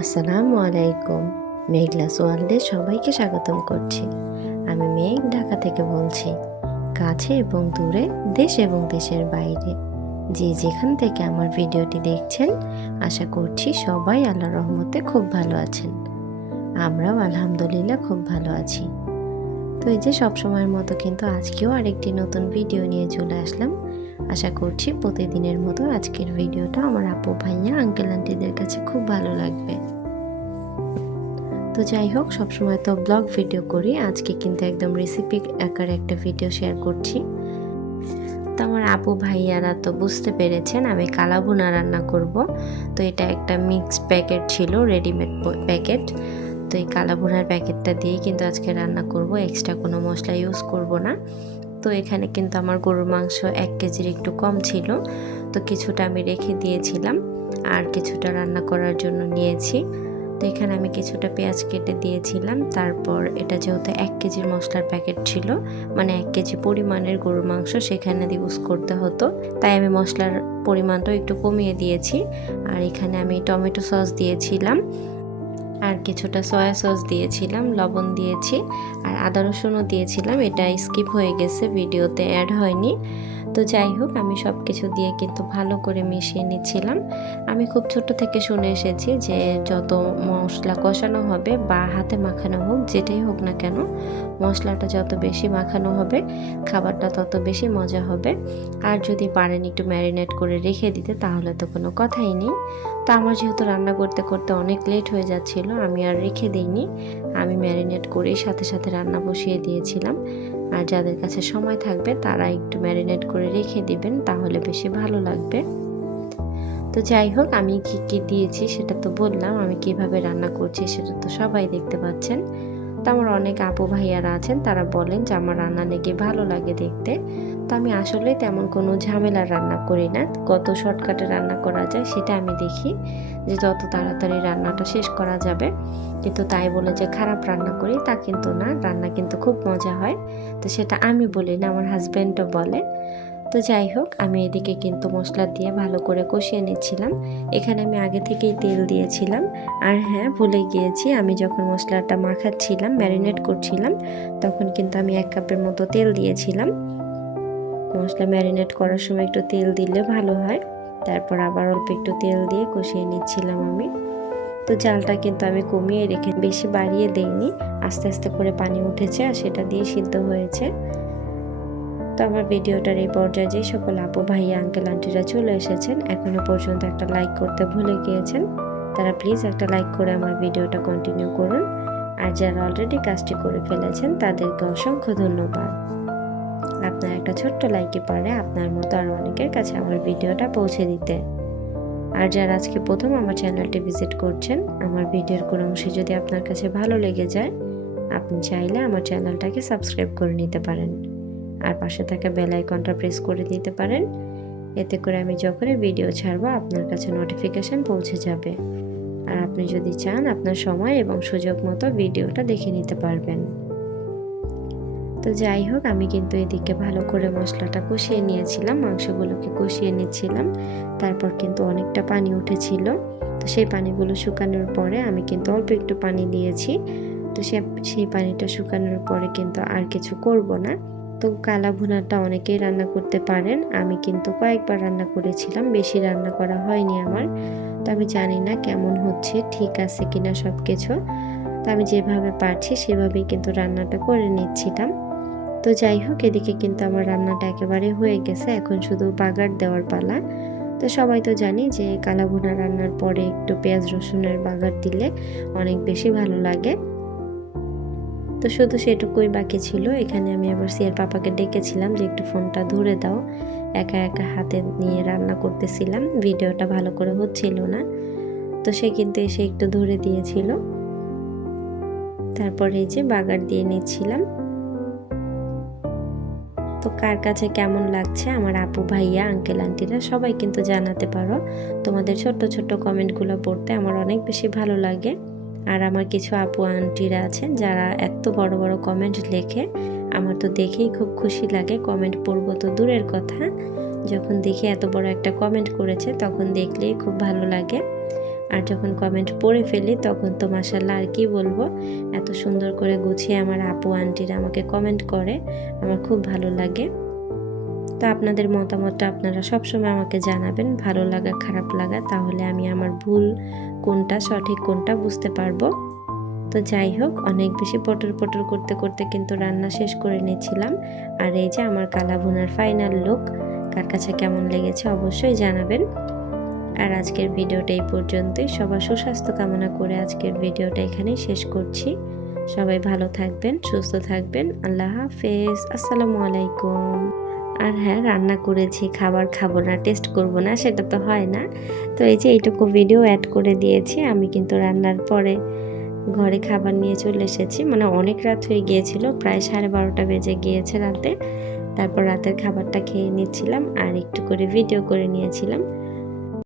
আসসালামু আলাইকুম। মেঘলাস ওয়ার্ল্ডে সবাইকে স্বাগতম করছি। আমি মেঘ, ঢাকা থেকে বলছি। কাছে এবং দূরে, দেশ এবং দেশের বাইরে যে যেখান থেকে আমার ভিডিওটি দেখছেন, আশা করছি সবাই আল্লাহর রহমতে খুব ভালো আছেন। আমরাও আলহামদুলিল্লাহ খুব ভালো আছি। তো এই যে সবসময়ের মতো কিন্তু আজকেও আরেকটি নতুন ভিডিও নিয়ে চলে আসলাম। আশা করছি প্রতিদিনের মতো আজকের ভিডিওটা আমার আপু ভাইয়া আঙ্কেল আন্টিদের কাছে খুব ভালো লাগবে। তো যাই হোক, সবসময় তো ব্লগ ভিডিও করি, আজকে কিন্তু একদম রেসিপি আকারে একটা ভিডিও শেয়ার করছি। তো আমার আপু ভাইয়ারা তো বুঝতে পেরেছেন আমি কালাভুনা রান্না করব। তো এটা একটা মিক্স প্যাকেট ছিল, রেডিমেড প্যাকেট। তো এই কালাভুনার প্যাকেটটা দিয়ে কিন্তু আজকে রান্না করব, এক্সট্রা কোনো মশলা ইউজ করব না। তো এখানে কিন্তু আমার গরুর মাংস 1 কেজির একটু কম ছিল, তো কিছুটা আমি রেখে দিয়েছিলাম আর কিছুটা রান্না করার জন্য নিয়েছি। তো এখানে আমি কিছুটা পেঁয়াজ কেটে দিয়েছিলাম। তারপর এটা যেহেতু 1 কেজির মশলার প্যাকেট ছিল, মানে 1 কেজি পরিমাণের গরুর মাংস সেখানে ইউজ করতে হতো, তাই আমি মশলার পরিমাণটাও একটু কমিয়ে দিয়েছি। আর এখানে আমি টমেটো সস দিয়েছিলাম আর কিছুটা সয়া সস দিয়েছিলাম, লবণ দিয়েছি আর আদা রসুনও দিয়েছিলাম। এটা স্কিপ হয়ে গেছে, ভিডিওতে অ্যাড হয়নি। তো যাই হোক, আমি সব কিছু দিয়ে কিন্তু ভালো করে মিশিয়ে নিচ্ছিলাম। আমি খুব ছোট থেকে শুনে এসেছি যে যত মশলা কষানো হবে বা হাতে মাখানো হোক, যেটাই হোক না কেন, মশলাটা যত বেশি মাখানো হবে খাবারটা তত বেশি মজা হবে। আর যদি পারেন একটু ম্যারিনেট করে রেখে দিতে তাহলে তো কোনো কথাই নেই। তো আমার যেহেতু রান্না করতে করতে অনেক লেট হয়ে যাচ্ছিল, আমি আর রেখে দিইনি, আমি ম্যারিনেট করেই সাথে সাথে রান্না বসিয়ে দিয়েছিলাম। আর যাদের কাছে সময় থাকবে তারা একটু ম্যারিনেট করে রেখে দিবেন, তাহলে বেশি ভালো লাগবে। তো যাই হোক, আমি কি কি দিয়েছি সেটা তো বললাম, আমি কিভাবে রান্না করছি সেটা তো সবাই দেখতে পাচ্ছেন। তো আমার অনেক আপু ভাইয়ারা আছেন, তারা বলেন যে আমার রান্না নাকি ভালো লাগে দেখতে। তো আমি আসলে তেমন কোনো ঝামেলার রান্না করি না, কত শর্টকাটে রান্না করা যায় সেটা আমি দেখি, যে যত তাড়াতাড়ি রান্নাটা শেষ করা যাবে। কিন্তু তাই বলে যে খারাপ রান্না করি তা কিন্তু না, রান্না কিন্তু খুব মজা হয়। তো সেটা আমি বলি না, আমার হাজব্যান্ডও বলে। তো যাই হোক, আমি এদিকে কিন্তু মশলা দিয়ে ভালো করে কষিয়ে নিচ্ছিলাম। এখানে আমি আগে থেকেই তেল দিয়েছিলাম। আর হ্যাঁ, ভুলে গিয়েছি, আমি যখন মশলাটা মাখাচ্ছিলাম, ম্যারিনেট করছিলাম, তখন কিন্তু আমি 1 কাপের মতো তেল দিয়েছিলাম। মশলা ম্যারিনেট করার সময় একটু তেল দিলে ভালো হয়। তারপর আবার অল্প একটু তেল দিয়ে কষিয়ে নিচ্ছিলাম আমি। তো জালটা কিন্তু আমি কমিয়ে রেখে বেশি বাড়িয়ে দেইনি, আস্তে আস্তে করে পানি উঠেছে আর সেটা দিয়ে সিদ্ধ হয়েছে। তো আমার ভিডিওটার এই পর্যায়ে যে সকল আপু ভাইয়া আঙ্কেল আন্টিরা চলে এসেছেন, এখনো পর্যন্ত একটা লাইক করতে ভুলে গিয়েছেন, তারা প্লিজ একটা লাইক করে আমার ভিডিওটা কন্টিনিউ করুন। আর যারা অলরেডি কাজটি করে ফেলেছেন তাদেরকে অসংখ্য ধন্যবাদ। আপনার একটা ছোট্ট লাইকই পারে আপনার মতো আর অনেকের কাছে আমার ভিডিওটা পৌঁছে দিতে। আর যারা আজকে প্রথম আমার চ্যানেলটি ভিজিট করছেন, আমার ভিডিওর কোনো অংশে যদি আপনার কাছে ভালো লেগে যায়, আপনি চাইলে আমার চ্যানেলটাকে সাবস্ক্রাইব করে নিতে পারেন আর পাশে থাকা বেল আইকনটা প্রেস করে দিতে পারেন। এতে করে আমি যখনই ভিডিও ছাড়বো আপনার কাছে নোটিফিকেশন পৌঁছে যাবে। আর আপনি যদি চান আপনার সময় এবং সুযোগ মতো ভিডিওটা দেখে নিতে পারবেন। তো যাই হোক, আমি কিন্তু এদিকে ভালো করে মশলাটা কষিয়ে নিয়েছিলাম, মাংসগুলোকে কষিয়ে নিচ্ছিলাম। তারপর কিন্তু অনেকটা পানি উঠেছিল, তো সেই পানিগুলো শুকানোর পরে আমি কিন্তু অল্প একটু পানি দিয়েছি। তো সেই পানিটা শুকানোর পরে কিন্তু আর কিছু করব না। তো কালা ভুনাটা অনেকেই রান্না করতে পারেন, আমি কিন্তু কয়েকবার রান্না করেছিলাম, বেশি রান্না করা হয়নি আমার। তো আমি জানি না কেমন হচ্ছে, ঠিক আছে কিনা সব কিছু। তো আমি যেভাবে পারছি সেভাবেই কিন্তু রান্নাটা করে নিচ্ছিলাম। তো যাই হোক, এদিকে কিন্তু আমার রান্নাটা একেবারে হয়ে গেছে, এখন শুধু বাগার দেওয়ার পালা। তো সবাই তো জানি যে কালা ভুনা রান্নার পরে একটু পেঁয়াজ রসুনের বাগার দিলে অনেক বেশি ভালো লাগে। তো শুধু সেটুকুই বাকি ছিল। এখানে আমি আবার সিয়ার পাপাকে ডেকেছিলাম যে একটু ফোনটা ধরে দাও, একা একা হাতে নিয়ে রান্না করতেছিলাম, ভিডিওটা ভালো করে হচ্ছিল না। তো সে কিন্তু এসে একটু ধরে দিয়েছিল। তারপরে এই যে বাগার দিয়ে নিচ্ছিলাম। তো কার কাছে কেমন লাগছে আমার আপু ভাইয়া আঙ্কেল আন্টিরা সবাই কিন্তু জানাতে পারো। তোমাদের ছোট্ট ছোট্ট কমেন্টগুলো পড়তে আমার অনেক বেশি ভালো লাগে। আর আমার কিছু আপু আন্টিরা আছেন যারা এত বড় বড় কমেন্ট লেখে, আমার তো দেখেই খুব খুশি লাগে। কমেন্ট পড়বো তো দূরের কথা, যখন দেখি এত বড় একটা কমেন্ট করেছে তখন দেখলেই খুব ভালো লাগে। আর যখন কমেন্ট পড়ে ফেলি তখন তো মাশাআল্লাহ আর কি বলবো, এত সুন্দর করে গুছিয়ে আমার আপু আন্টিরা আমাকে কমেন্ট করে, আমার খুব ভালো লাগে। তো আপনাদের মতামতটা আপনারা সবসময় আমাকে জানাবেন, ভালো লাগা খারাপ লাগা, তাহলে আমি আমার ভুল কোনটা সঠিক কোনটা বুঝতে পারবো। তো যাই হোক, অনেক বেশি পটর পটর করতে করতে কিন্তু রান্না শেষ করে নিয়েছিলাম। আর এই যে আমার কালা ভুনার ফাইনাল লুক, কার কাছে কেমন লেগেছে অবশ্যই জানাবেন। আর আজকের ভিডিওটা এই পর্যন্তই। সবার সুস্বাস্থ্য কামনা করে আজকের ভিডিওটা এখানেই শেষ করছি। সবাই ভালো থাকবেন, সুস্থ থাকবেন। আল্লাহ হাফেজ, আসসালামু আলাইকুম। আর হ্যাঁ, রান্না করেছি, খাবার খাবো না, টেস্ট করব না, সেটা তো হয় না। তো এই যে এইটুকু ভিডিও অ্যাড করে দিয়েছি। আমি কিন্তু রান্নার পরে ঘরে খাবার নিয়ে চলে এসেছি, মানে অনেক রাত হয়ে গিয়েছিল, প্রায় 12:30 বেজে গিয়েছে রাতে। তারপর রাতের খাবারটা খেয়ে নিচ্ছিলাম আর একটু করে ভিডিও করে নিয়েছিলাম।